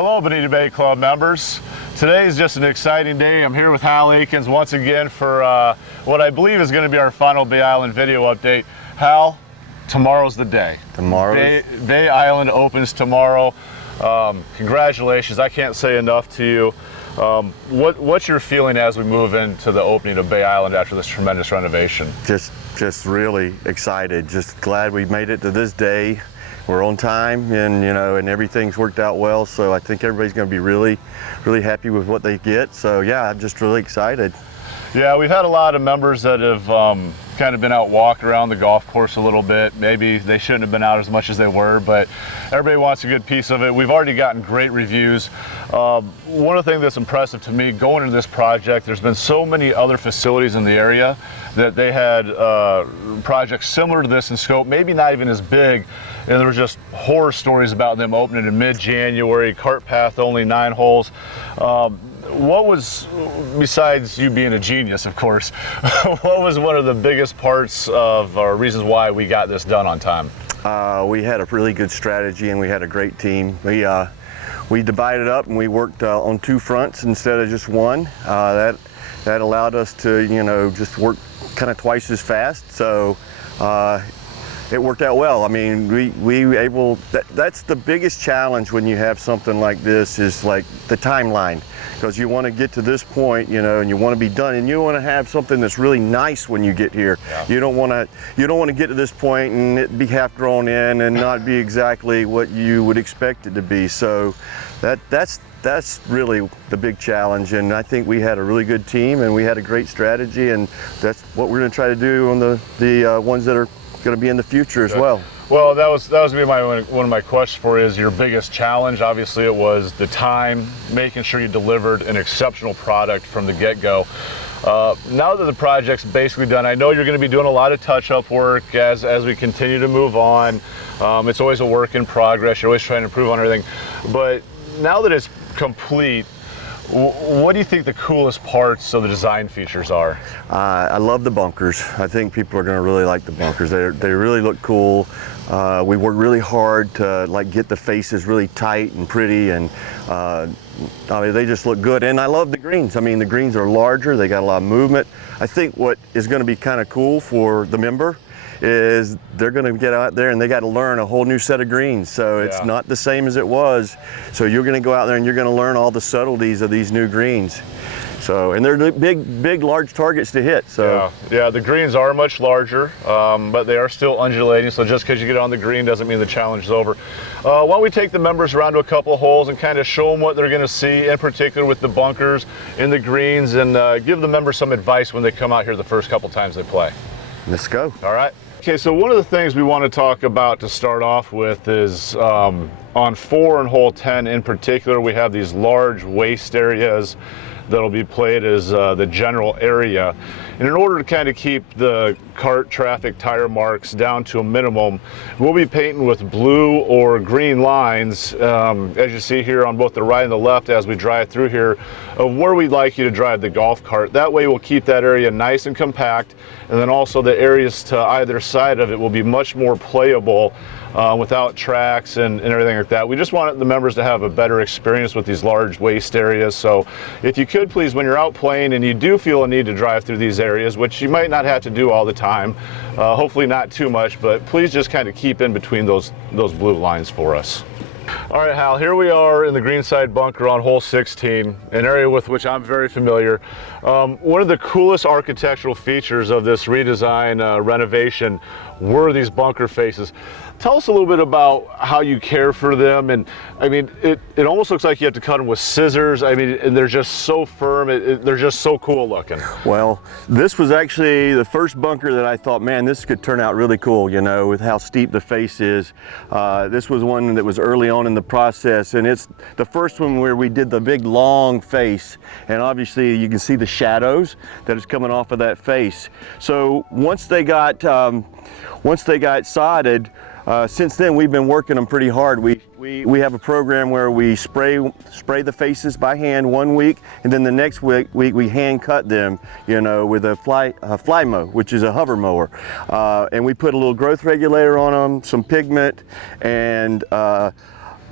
Hello, Bonita Bay Club members. Today is just an exciting day. I'm here with Hal Akins once again for what I believe is going to be our final Bay Island video update. Hal, tomorrow's the day. Bay Island opens tomorrow. Congratulations. I can't say enough to you. What's your feeling as we move into the opening of Bay Island after this tremendous renovation? Just really excited. Just glad we made it to this day. We're on time, and and everything's worked out well. So I think everybody's going to be really happy with what they get. So yeah, I'm just really excited. Yeah, we've had a lot of members that have kind of been out walking around the golf course a little bit. Maybe they shouldn't have been out as much as they were, but everybody wants a good piece of it. We've already gotten great reviews. One of the things that's impressive to me going into this project, there's been so many other facilities in the area that they had projects similar to this in scope, maybe not even as big, and there were just horror stories about them opening in mid-January, cart path only 9 holes. What was, besides you being a genius, of course, what was one of the biggest parts of or reasons why we got this done on time? We had a really good strategy, and we had a great team. We divided up, and we worked on 2 fronts instead of just one. That allowed us to just work kind of twice as fast. So it worked out well. I mean, we were able. That's the biggest challenge when you have something like this, is like the timeline, because you want to get to this point, and you want to be done, and you want to have something that's really nice when you get here. Yeah. You don't want to get to this point and it be half drawn in and not be exactly what you would expect it to be. So that's really the big challenge, and I think we had a really good team, and we had a great strategy, and that's what we're going to try to do on the ones that are going to be in the future as well. Well, that was going to be one of my questions for you, is your biggest challenge. Obviously it was the time, making sure you delivered an exceptional product from the get-go. Now that the project's basically done, I know you're going to be doing a lot of touch-up work as we continue to move on. It's always a work in progress. You're always trying to improve on everything. But now that it's complete, what do you think the coolest parts of the design features are? I love the bunkers. I think people are going to really like the bunkers. They really look cool. We worked really hard to get the faces really tight and pretty, and I mean, they just look good. And I love the greens. I mean, the greens are larger. They got a lot of movement. I think what is going to be kind of cool for the member is they're going to get out there and they got to learn a whole new set of greens. So it's not the same as it was. So you're going to go out there and you're going to learn all the subtleties of these new greens. So, and they're big, large targets to hit. So yeah, the greens are much larger, but they are still undulating. So just because you get on the green doesn't mean the challenge is over. Why don't we take the members around to a couple of holes and kind of show them what they're going to see, in particular with the bunkers and the greens, and give the members some advice when they come out here the first couple times they play. Let's go. All right. Okay, so one of the things we want to talk about to start off with is on 4 and hole 10 in particular, we have these large waste areas that'll be played as the general area. And in order to kind of keep the cart traffic tire marks down to a minimum, we'll be painting with blue or green lines, as you see here on both the right and the left as we drive through here, of where we'd like you to drive the golf cart. That way we'll keep that area nice and compact, and then also the areas to either side of it will be much more playable without tracks and everything like that. We just want the members to have a better experience with these large waste areas. So if you could please, when you're out playing and you do feel a need to drive through these areas, which you might not have to do all the time, hopefully not too much, but please just kind of keep in between those blue lines for us. All right, Hal, here we are in the greenside bunker on hole 16, an area with which I'm very familiar. One of the coolest architectural features of this redesign renovation were these bunker faces. Tell us a little bit about how you care for them. And I mean, it almost looks like you have to cut them with scissors. I mean, and they're just so firm. They're just so cool looking. Well, this was actually the first bunker that I thought, man, this could turn out really cool, with how steep the face is. This was one that was early on in the process, and it's the first one where we did the big long face, and obviously you can see the shadows that is coming off of that face. So once they got sodded, since then we've been working them pretty hard. We have a program where we spray the faces by hand 1 week, and then the next week we hand cut them, with a fly mow, which is a hover mower, and we put a little growth regulator on them, some pigment, and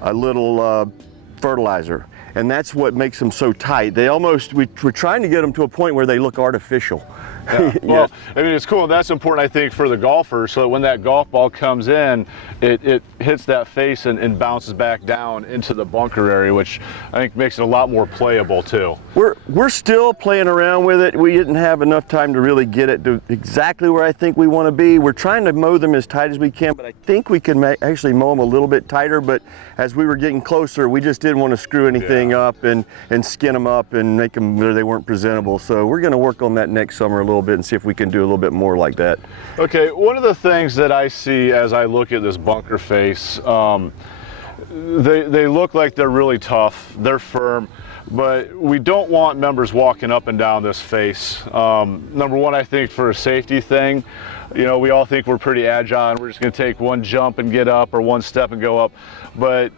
a little fertilizer. And that's what makes them so tight. They almost, we're trying to get them to a point where they look artificial. Yeah. Well, I mean, it's cool. And that's important, I think, for the golfer, so that when that golf ball comes in, it hits that face and bounces back down into the bunker area, which I think makes it a lot more playable too. We're still playing around with it. We didn't have enough time to really get it to exactly where I think we want to be. We're trying to mow them as tight as we can, but I think we can actually mow them a little bit tighter. But as we were getting closer, we just didn't want to screw anything up and skin them up and make them where they weren't presentable. So we're going to work on that next summer a little bit and see if we can do a little bit more like that. Okay, one of the things that I see as I look at this bunker face, they look like they're really tough, they're firm, but we don't want members walking up and down this face. Number one, I think for a safety thing, you know, we all think we're pretty agile and we're just going to take one jump and get up or one step and go up. But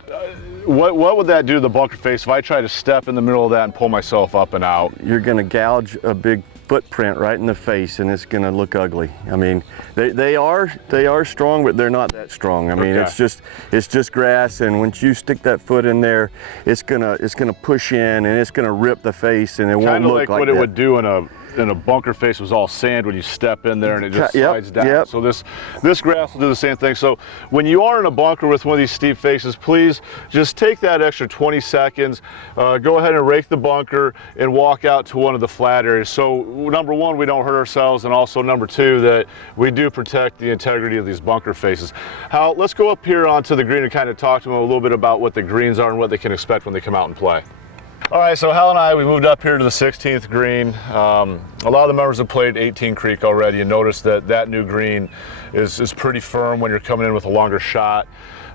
what would that do to the bunker face if I try to step in the middle of that and pull myself up and out? You're going to gouge a big footprint right in the face, and it's going to look ugly. I mean, they are strong, but they're not that strong. I mean, it's just grass, and once you stick that foot in there, it's gonna push in and it's gonna rip the face, and it won't look like what it would do in a bunker face was all sand when you step in there and it just slides down. So this grass will do the same thing. So when you are in a bunker with one of these steep faces, please just take that extra 20 seconds, go ahead and rake the bunker and walk out to one of the flat areas. So number one, we don't hurt ourselves, and also number two, that we do protect the integrity of these bunker faces. Hal, let's go up here onto the green and kind of talk to them a little bit about what the greens are and what they can expect when they come out and play. All right, so Hal and I, we moved up here to the 16th green. A lot of the members have played 18 Creek already, and notice that new green is pretty firm when you're coming in with a longer shot.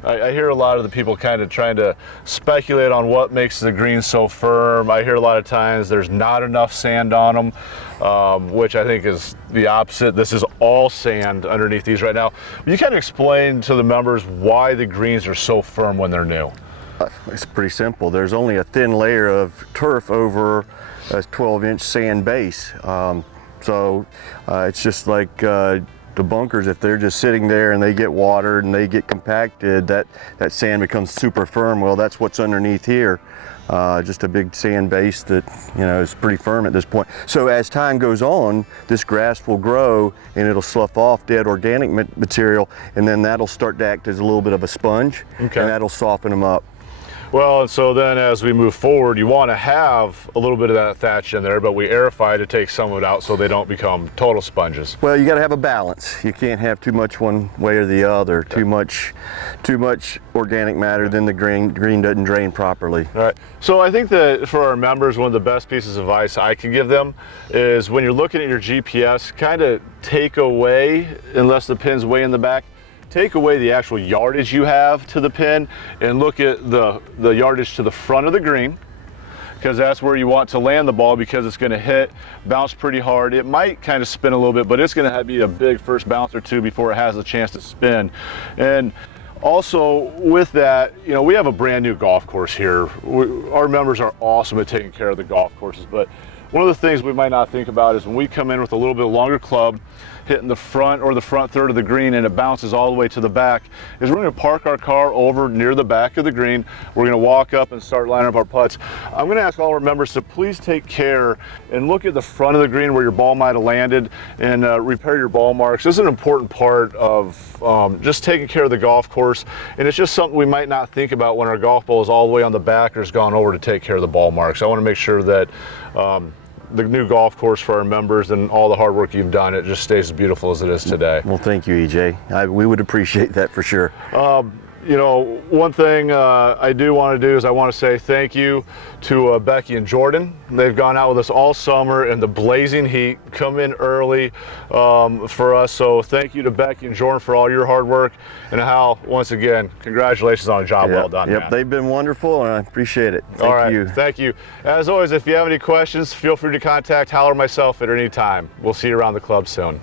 I hear a lot of the people kind of trying to speculate on what makes the green so firm. I hear a lot of times there's not enough sand on them, which I think is the opposite. This is all sand underneath these right now. You kind of explain to the members why the greens are so firm when they're new. It's pretty simple. There's only a thin layer of turf over a 12-inch sand base. It's just like the bunkers, if they're just sitting there and they get watered and they get compacted, that sand becomes super firm. Well, that's what's underneath here. Just a big sand base that, you know, is pretty firm at this point. So as time goes on, this grass will grow and it'll slough off dead organic material, and then that'll start to act as a little bit of a sponge, and that'll soften them up. Well, and so then as we move forward, you want to have a little bit of that thatch in there, but we aerify to take some of it out so they don't become total sponges. Well, you got to have a balance. You can't have too much one way or the other. Okay. Too much organic matter, then the green doesn't drain properly. All right. So I think that for our members, one of the best pieces of advice I can give them is when you're looking at your GPS, kind of take away, unless the pin's way in the back, take away the actual yardage you have to the pin and look at the yardage to the front of the green, because that's where you want to land the ball, because it's going to bounce pretty hard. It might kind of spin a little bit, but it's going to be a big first bounce or two before it has a chance to spin. And also with that, you know, we have a brand new golf course here. Our members are awesome at taking care of the golf courses, but one of the things we might not think about is when we come in with a little bit longer club, hitting the front or the front third of the green, and it bounces all the way to the back, is we're going to park our car over near the back of the green. We're going to walk up and start lining up our putts. I'm going to ask all our members to please take care and look at the front of the green where your ball might have landed and repair your ball marks. This is an important part of just taking care of the golf course, and it's just something we might not think about when our golf ball is all the way on the back or has gone over to take care of the ball marks. I want to make sure that the new golf course for our members and all the hard work you've done, it just stays as beautiful as it is today. Well, thank you, EJ. We would appreciate that for sure. You know, one thing I do want to do is I want to say thank you to Becky and Jordan. They've gone out with us all summer in the blazing heat, come in early for us. So thank you to Becky and Jordan for all your hard work. And Hal, once again, congratulations on a job well done, man. They've been wonderful, and I appreciate it. Thank you. Thank you. As always, if you have any questions, feel free to contact Hal or myself at any time. We'll see you around the club soon.